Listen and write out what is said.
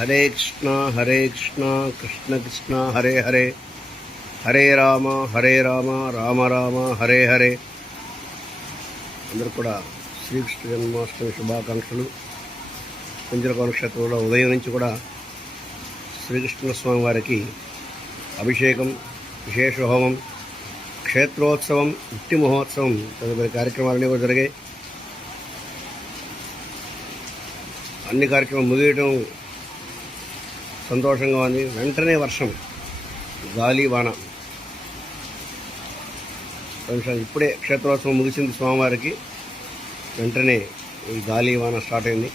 హరే కృష్ణ హరే కృష్ణ కృష్ణ కృష్ణ హరే హరే. హరే రామ హరే రామ రామ రామ హరే హరే. అందరూ కూడా శ్రీకృష్ణ జన్మాష్టమి శుభాకాంక్షలు. కుంజరకోణ క్షేత్రంలో ఉదయం నుంచి కూడా శ్రీకృష్ణ స్వామి వారికి అభిషేకం విశేష హోమం క్షేత్రోత్సవం ముక్తి మహోత్సవం తదుపరి కార్యక్రమాలన్నీ కూడా జరిగాయి. అన్ని కార్యక్రమం ముగియటం సంతోషంగా ఉంది. వెంటనే వర్షం. గాలి వాన కొంచెం ఇప్పుడే క్షేత్రోత్సవం ముగిసింది స్వామివారికి. వెంటనే ఈ గాలి వాన స్టార్ట్ అయింది.